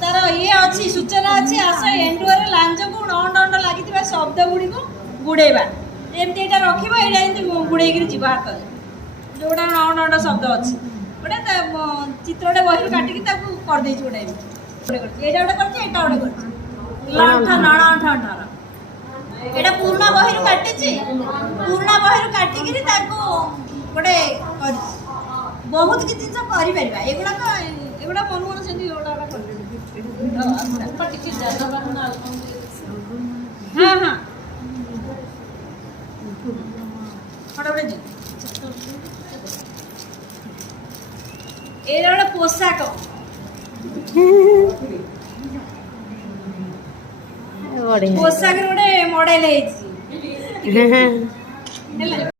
तार ये अच्छी सूचना अच्छी आस एंडुअर लांज को डंड डंड लगी शब्द गुड़ी को गुड़ेबा एमती यहाँ रखा यहाँ गुड़े जी बाहर कर जोटा डंड डंड शब्द अच्छी गोटे चित्र गोटे बही काटिकी करदे गोटे यहाँ गोटे कर पुराणा बही काटी पुराणा बही काटिकी गोटे बहुत किसी जिन कर एगुड़ा मन मन से हाँ हाँ गोटे पोशाक पोशाक गोटे मॉडल है।